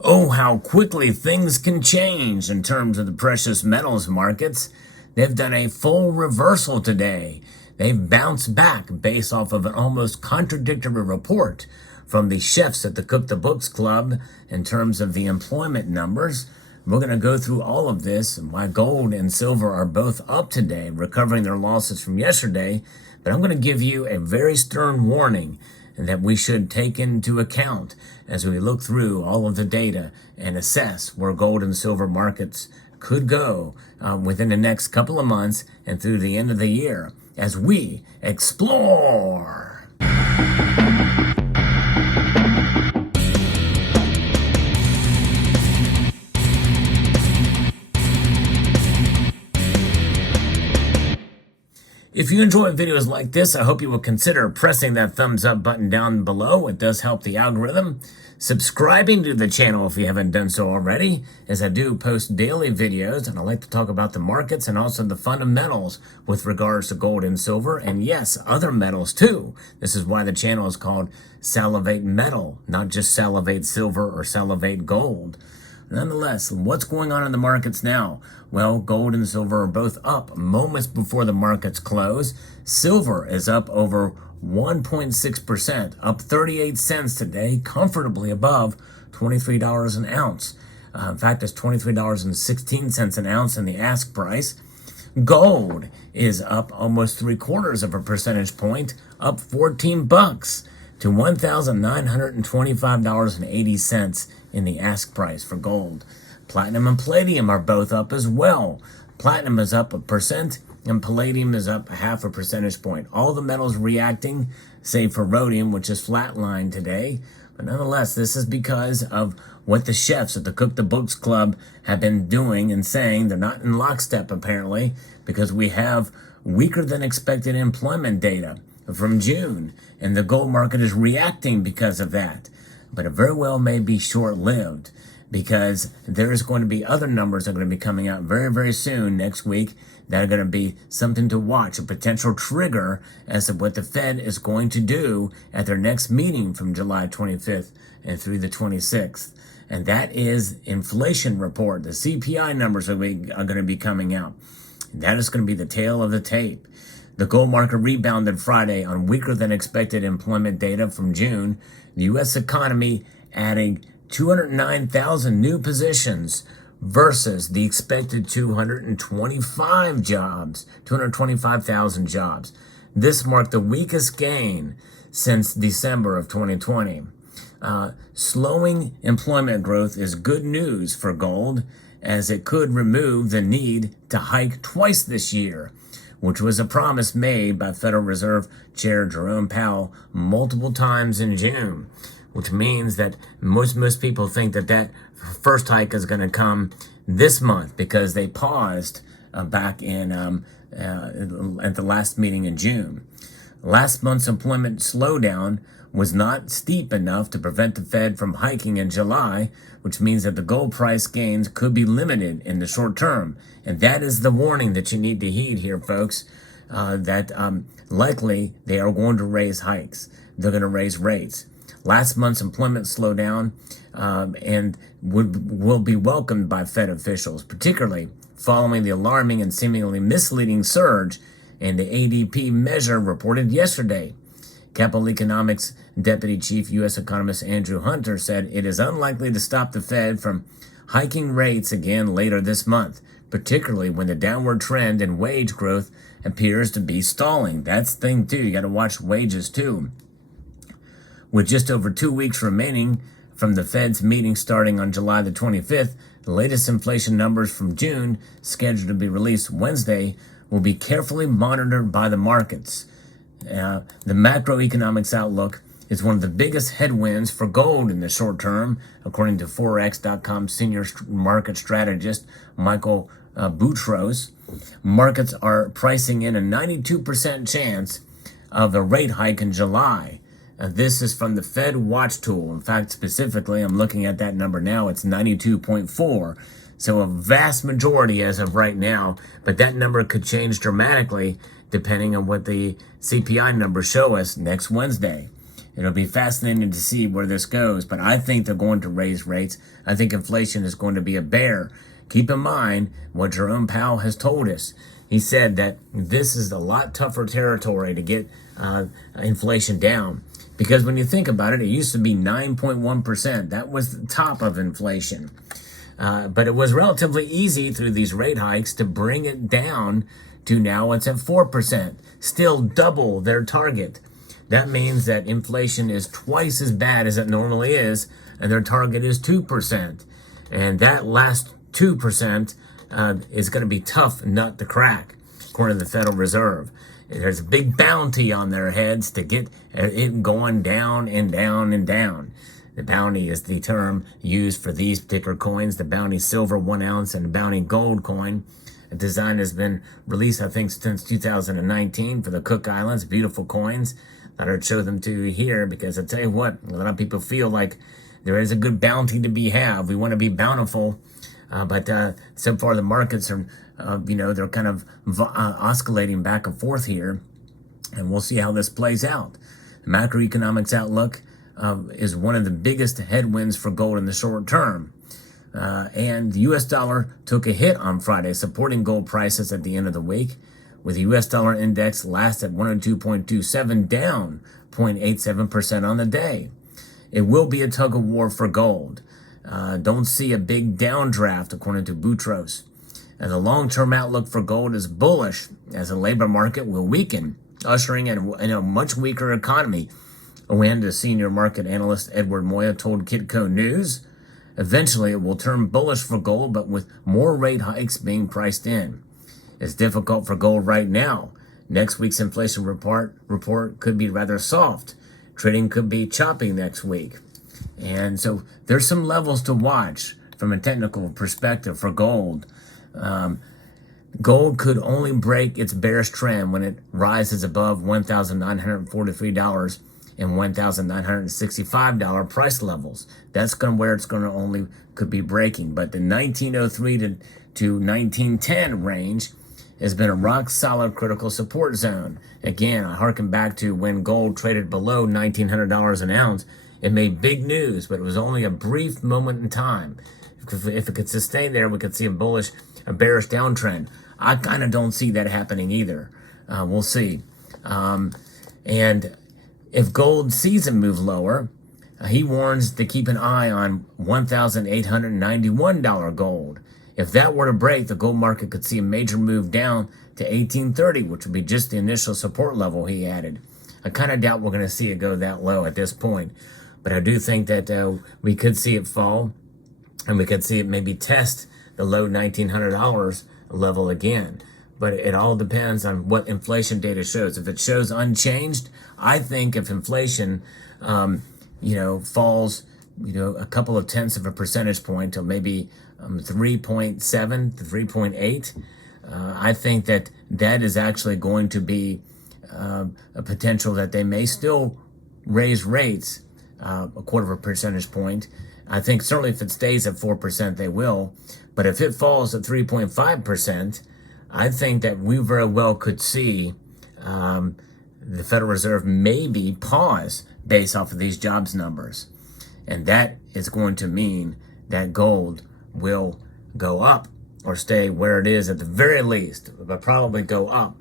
Oh, how quickly things can change in terms of the precious metals markets. They've done a full reversal today. They've bounced back based off of an almost contradictory report from the chefs at the Cook the Books Club in terms of the employment numbers. We're going to go through all of this and why gold and silver are both up today, recovering their losses from yesterday. But I'm going to give you a very stern warning that we should take into account as we look through all of the data and assess where gold and silver markets could go within the next couple of months and through the end of the year as we explore. If you enjoy videos like this, I hope you will consider pressing that thumbs up button down below. It does help the algorithm. Subscribing to the channel if you haven't done so already, as I do post daily videos, and I like to talk about the markets and also the fundamentals with regards to gold and silver, and yes, other metals too. This is why the channel is called Salivate Metal, not just Salivate Silver or Salivate Gold. Nonetheless, what's going on in the markets now? Well, gold and silver are both up moments before the markets close. Silver is up over 1.6%, up 38 cents today, comfortably above $23 an ounce. In fact, it's $23.16 an ounce in the ask price. Gold is up almost 3/4 of a percentage point, up 14 bucks to $1,925.80 in the ask price for gold. Platinum and palladium are both up as well. Platinum is up 1% and palladium is up 0.5 percentage point. All the metals reacting, save for rhodium, which is flatlined today. But nonetheless, this is because of what the chefs at the Cook the Books Club have been doing and saying. They're not in lockstep, apparently, because we have weaker than expected employment data from June, and the gold market is reacting because of that. But it very well may be short-lived, because there is going to be other numbers that are going to be coming out very, very soon next week that are going to be something to watch, a potential trigger as to what the Fed is going to do at their next meeting from July 25th and through the 26th. And that is inflation report. The CPI numbers are going to be coming out. That is going to be the tail of the tape. The gold market rebounded Friday on weaker than expected employment data from June. The U.S. economy adding 209,000 new positions versus the expected 225,000 jobs. This marked the weakest gain since December of 2020. Slowing employment growth is good news for gold, as it could remove the need to hike twice this year, which was a promise made by Federal Reserve Chair Jerome Powell multiple times in June, which means that most people think that first hike is going to come this month because they paused back in at the last meeting in June. Last month's employment slowdown was not steep enough to prevent the Fed from hiking in July, which means that the gold price gains could be limited in the short term. And that is the warning that you need to heed here, folks, that likely they are going to raise hikes. They're going to raise rates. Last month's employment slowdown and will be welcomed by Fed officials, particularly following the alarming and seemingly misleading surge in the ADP measure reported yesterday. Capital Economics Deputy Chief U.S. Economist Andrew Hunter said it is unlikely to stop the Fed from hiking rates again later this month, particularly when the downward trend in wage growth appears to be stalling. That's the thing, too. You got to watch wages, too. With just over 2 weeks remaining from the Fed's meeting starting on July the 25th, the latest inflation numbers from June, scheduled to be released Wednesday, will be carefully monitored by the markets. The macroeconomics outlook is one of the biggest headwinds for gold in the short term, according to Forex.com senior market strategist Michael Boutros. Markets are pricing in a 92% chance of a rate hike in July. This is from the Fed Watch tool. In fact, specifically, I'm looking at that number now. It's 92.4. So a vast majority as of right now, but that number could change dramatically depending on what the CPI numbers show us next Wednesday. It'll be fascinating to see where this goes, but I think they're going to raise rates. I think inflation is going to be a bear. Keep in mind what Jerome Powell has told us. He said that this is a lot tougher territory to get inflation down. Because when you think about it, it used to be 9.1%. That was the top of inflation. But it was relatively easy through these rate hikes to bring it down to now it's at 4%. Still double their target. That means that inflation is twice as bad as it normally is, and their target is 2%. And that last 2% is going to be tough nut to crack, according to the Federal Reserve. There's a big bounty on their heads to get it going down and down and down. The bounty is the term used for these particular coins, the bounty silver 1 ounce and the bounty gold coin. The design has been released, I think, since 2019 for the Cook Islands. Beautiful coins. Thought I'd show them to you here because I tell you what, a lot of people feel like there is a good bounty to be had. We want to be bountiful, but so far the markets are, they're kind of oscillating back and forth here, and we'll see how this plays out. The macroeconomics outlook is one of the biggest headwinds for gold in the short term. And the U.S. dollar took a hit on Friday, supporting gold prices at the end of the week, with the U.S. dollar index last at 102.27, down 0.87% on the day. It will be a tug of war for gold. Don't see a big downdraft, according to Boutros. And the long-term outlook for gold is bullish, as the labor market will weaken, ushering in a much weaker economy. Oanda senior market analyst Edward Moya told Kitco News, eventually it will turn bullish for gold, but with more rate hikes being priced in. It's difficult for gold right now. Next week's inflation report could be rather soft. Trading could be choppy next week. And so there's some levels to watch from a technical perspective for gold. Gold could only break its bearish trend when it rises above $1,943 and $1,965 price levels. That's where it's going to only could be breaking. But the 1903 to 1910 range has been a rock solid critical support zone. Again, I harken back to when gold traded below $1,900 an ounce. It made big news, but it was only a brief moment in time. If it could sustain there, we could see a bearish downtrend. I kind of don't see that happening either. We'll see. And if gold sees a move lower, he warns to keep an eye on $1,891 gold. If that were to break, the gold market could see a major move down to 1830, which would be just the initial support level he added. I kind of doubt we're going to see it go that low at this point, but I do think that we could see it fall, and we could see it maybe test the low $1,900 level again. But it all depends on what inflation data shows. If it shows unchanged, I think if inflation, falls, a couple of tenths of a percentage point to maybe 3.7 to 3.8, I think that is actually going to be a potential that they may still raise rates a quarter of a percentage point. I think certainly if it stays at 4%, they will. But if it falls at 3.5%, I think that we very well could see the Federal Reserve maybe pause based off of these jobs numbers. And that is going to mean that gold will go up or stay where it is at the very least, but probably go up.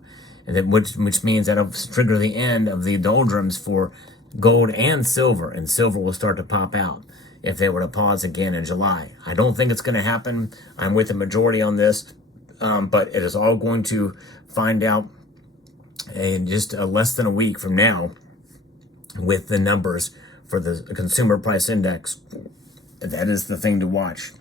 And then which means that'll trigger the end of the doldrums for gold and silver will start to pop out if they were to pause again in July. I don't think it's going to happen. I'm with the majority on this. But it is all going to find out in just less than a week from now with the numbers for the consumer price index. That is the thing to watch.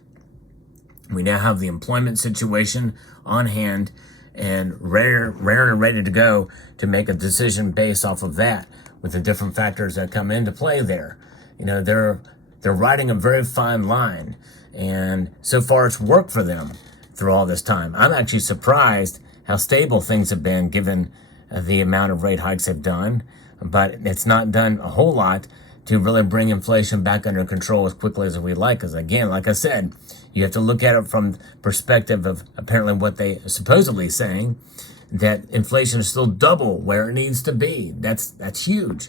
We now have the employment situation on hand and rare and ready to go to make a decision based off of that with the different factors that come into play there. They're riding a very fine line, and so far it's worked for them through all this time. I'm actually surprised how stable things have been given the amount of rate hikes they've done, but it's not done a whole lot to really bring inflation back under control as quickly as we'd like. Because again, like I said, you have to look at it from the perspective of apparently what they are supposedly saying, that inflation is still double where it needs to be. That's huge.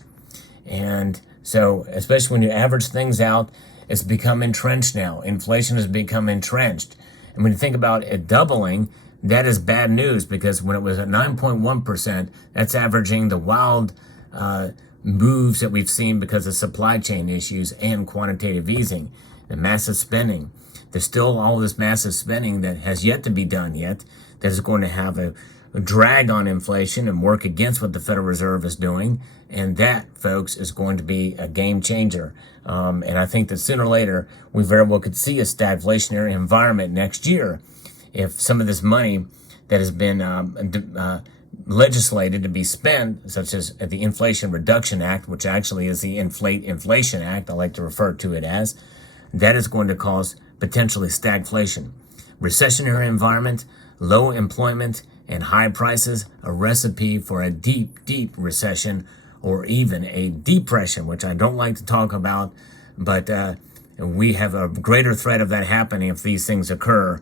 And So especially when you average things out, it's become entrenched now. Inflation has become entrenched. And when you think about it doubling, that is bad news, because when it was at 9.1%, that's averaging the wild moves that we've seen because of supply chain issues and quantitative easing, the massive spending. There's still all this massive spending that has yet to be done yet, that is going to have a drag on inflation and work against what the Federal Reserve is doing. And that, folks, is going to be a game changer. And I think that sooner or later, we very well could see a stagflationary environment next year if some of this money that has been legislated to be spent, such as the Inflation Reduction Act, which actually is the Inflation Act, I like to refer to it as, that is going to cause potentially stagflation. Recessionary environment, low employment, and high prices, a recipe for a deep, deep recession, or even a depression, which I don't like to talk about, but we have a greater threat of that happening if these things occur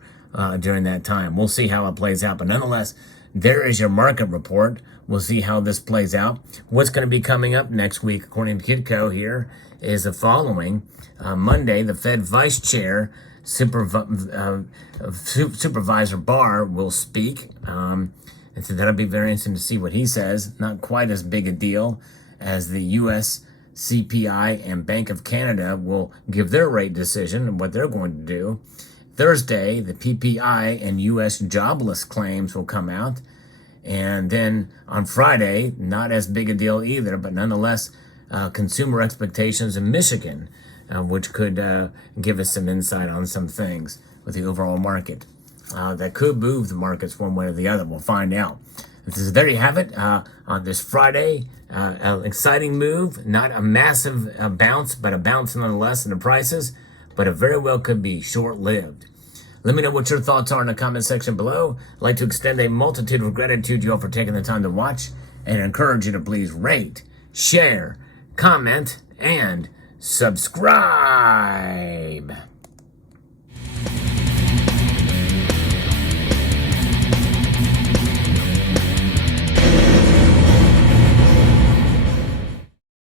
during that time. We'll see how it plays out, but nonetheless, there is your market report. We'll see how this plays out. What's going to be coming up next week, according to Kitco here, is the following. Monday, the Fed Vice Chair, Supervisor Barr, will speak. And so that'll be very interesting to see what he says. Not quite as big a deal as the U.S. CPI and Bank of Canada will give their rate decision and what they're going to do. Thursday, the PPI and U.S. jobless claims will come out. And then on Friday, not as big a deal either, but nonetheless, consumer expectations in Michigan, which could give us some insight on some things with the overall market. That could move the markets one way or the other. We'll find out. So there you have it. On this Friday, an exciting move, not a massive bounce, but a bounce nonetheless in the prices, but it very well could be short-lived. Let me know what your thoughts are in the comment section below. I'd like to extend a multitude of gratitude to you all for taking the time to watch, and encourage you to please rate, share, comment, and subscribe.